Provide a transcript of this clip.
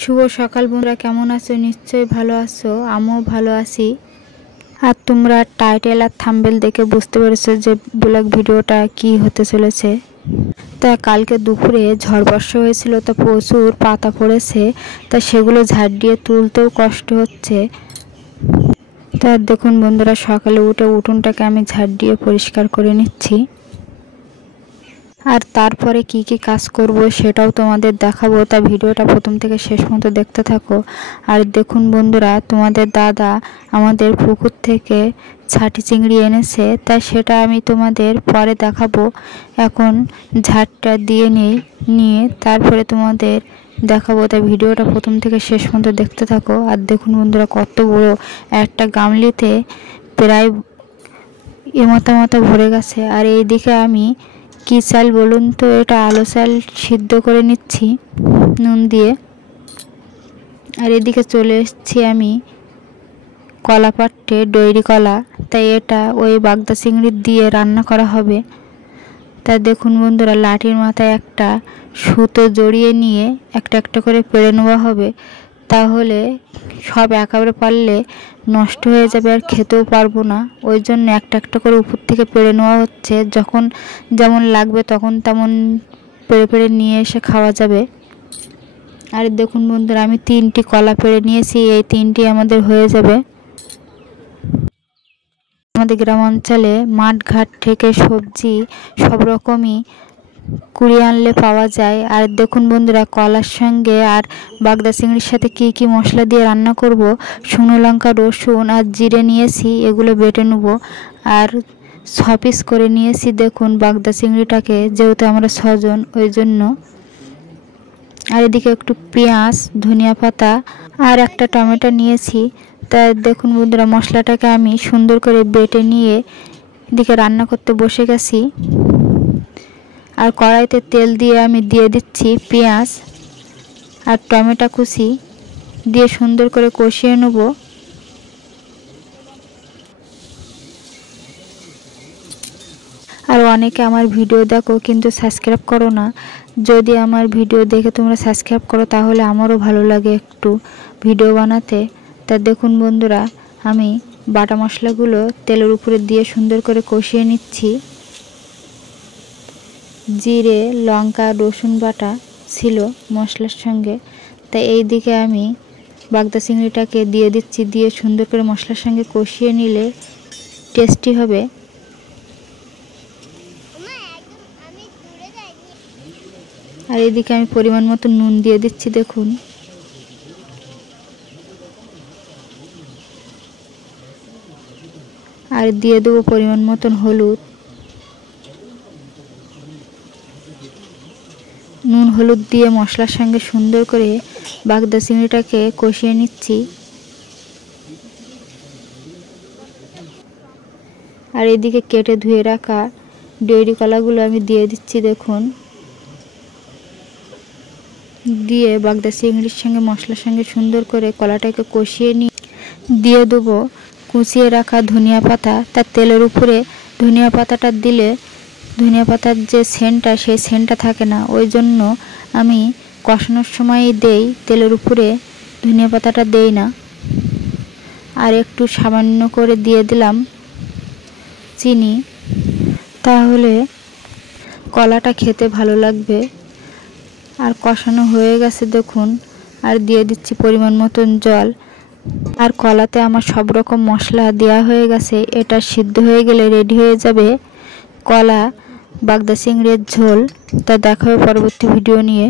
শুভ সকাল বন্ধুরা, কেমন আছো? নিশ্চয়ই ভালো আছো, আমিও ভালো আছি। আর তোমরা টাইটেল আর থাম্বনেল দেখে বুঝতে পেরেছো যে ব্লগ ভিডিওটা কি হতে চলেছে। তা কালকে দুপুরে ঝড় বর্ষা হয়েছিল, তো প্রচুর পাতা পড়েছে, তা সেগুলো ঝাড় দিয়ে তুলতেও কষ্ট হচ্ছে। তা দেখুন বন্ধুরা, সকালে উঠে উঠোনটাকে আমি ঝাড় দিয়ে পরিষ্কার করে নিচ্ছি। আর তারপরে কি কি কাজ করব সেটাও তোমাদের দেখাবো, তা ভিডিওটা প্রথম থেকে শেষ পর্যন্ত দেখতে থাকো। আর দেখুন বন্ধুরা, তোমাদের দাদা আমাদের পুকুর থেকে ছাটি চিংড়ি এনেছে, তাই সেটা আমি তোমাদের পরে দেখাবো। এখন ঝাড়টা দিয়ে নিয়ে তারপরে তোমাদের দেখাবো, তাই ভিডিওটা প্রথম থেকে শেষ পর্যন্ত দেখতে থাকো। আর দেখুন বন্ধুরা, কত বড় একটা গামলিতে প্রায় মাথা ভরে গেছে। আর এইদিকে আমি কি চাল বলুন তো, এটা আলো চাল সিদ্ধ করে নিচ্ছি নুন দিয়ে। আর এদিকে চলে এসেছি আমি কলা পাট্টে, ডৈরি কলা, তাই এটা ওই বাগদা চিংড়ি দিয়ে রান্না করা হবে। তাই দেখুন বন্ধুরা, লাঠির মাথায় একটা সুতো জড়িয়ে নিয়ে একটা একটা করে পেড়ে নেওয়া হবে, তাহলে সব একেবারে পারলে নষ্ট হয়ে যাবে আর খেতেও পারবো না। ওই জন্য একটা একটা করে উপর থেকে পেড়ে নেওয়া হচ্ছে, যখন যেমন লাগবে তখন তেমন পেড়ে পেড়ে নিয়ে এসে খাওয়া যাবে। আর দেখুন বন্ধুরা, আমি 3টি কলা পেড়ে নিয়েছি, এই 3টি আমাদের হয়ে যাবে। আমাদের গ্রাম অঞ্চলে মাঠ ঘাট থেকে সবজি সব রকমই কুড়িয়ে আনলে পাওয়া যায়। আর দেখুন বন্ধুরা, কলার সঙ্গে আর বাগদা চিংড়ির সাথে কি কি মশলা দিয়ে রান্না করব, শুকনো লঙ্কা, রসুন আর জিরে নিয়েছি, এগুলো বেটে নেব। আর 6 পিস করে নিয়েছি দেখুন বাগদা চিংড়িটাকে, যেহেতু আমরা 6 জন ওই জন্য। আর এদিকে একটু পেঁয়াজ, ধনিয়া পাতা আর একটা টমেটো নিয়েছি। তা দেখুন বন্ধুরা, মশলাটাকে আমি সুন্দর করে বেটে নিয়ে এদিকে রান্না করতে বসে গেছি। আর কড়াইতে তেল দিয়ে আমি দিয়ে দিচ্ছি পেঁয়াজ আর টমেটো কুচি দিয়ে সুন্দর করে কষিয়ে নেব। আর অনেকে আমার ভিডিও দেখো কিন্তু সাবস্ক্রাইব করো না। যদি আমার ভিডিও দেখে তোমরা সাবস্ক্রাইব করো তাহলে আমারও ভালো লাগে একটু ভিডিও বানাতে। তা দেখুন বন্ধুরা, আমি বাটা মশলাগুলো তেলের উপরে দিয়ে সুন্দর করে কষিয়ে নিচ্ছি। জিরে, লঙ্কা, রসুন বাটা ছিল মশলার সঙ্গে, তাই এই দিকে আমি বাগদা চিংড়িটাকে দিয়ে দিচ্ছি, দিয়ে সুন্দর করে মশলার সঙ্গে কষিয়ে নিলে টেস্টি হবে। আর এদিকে আমি পরিমাণ মতো নুন দিয়ে দিচ্ছি দেখুন। আর দিয়ে দেবো পরিমাণ মতন হলুদ। নুন হলুদ দিয়ে মশলার সঙ্গে সুন্দর করে বাগদা চিংড়িটাকে কষিয়ে নিচ্ছি। আর এদিকে কেটে ধুয়ে রাখা ডৈরি কলাগুলো আমি দিয়ে দিচ্ছি দেখুন। দিয়ে বাগদা চিংড়ির সঙ্গে মশলার সঙ্গে সুন্দর করে কলাটাকে কষিয়ে নিয়ে দিয়ে দেবো কুচিয়ে রাখা ধনিয়া পাতা। তার তেলের উপরে ধনিয়া পাতাটা দিলে ধনিয়া পাতার যে সেন্টটা, সেই সেন্টটা থাকে না, ওই জন্য আমি কষানোর সময়ই দেই, তেলের উপরে ধনিয়া পাতাটা দেই না। আর একটু সামান্য করে দিয়ে দিলাম চিনি, তাহলে কলাটা খেতে ভালো লাগবে। আর কষানো হয়ে গেছে দেখুন। আর দিয়ে দিচ্ছি পরিমাণ মতন জল। আর কলাতে আমার সব রকম মশলা দেওয়া হয়ে গেছে, এটা সিদ্ধ হয়ে গেলে রেডি হয়ে যাবে কলা বাগদা চিংড়ির ঝোল। তা দেখা হবে পরবর্তী ভিডিও নিয়ে।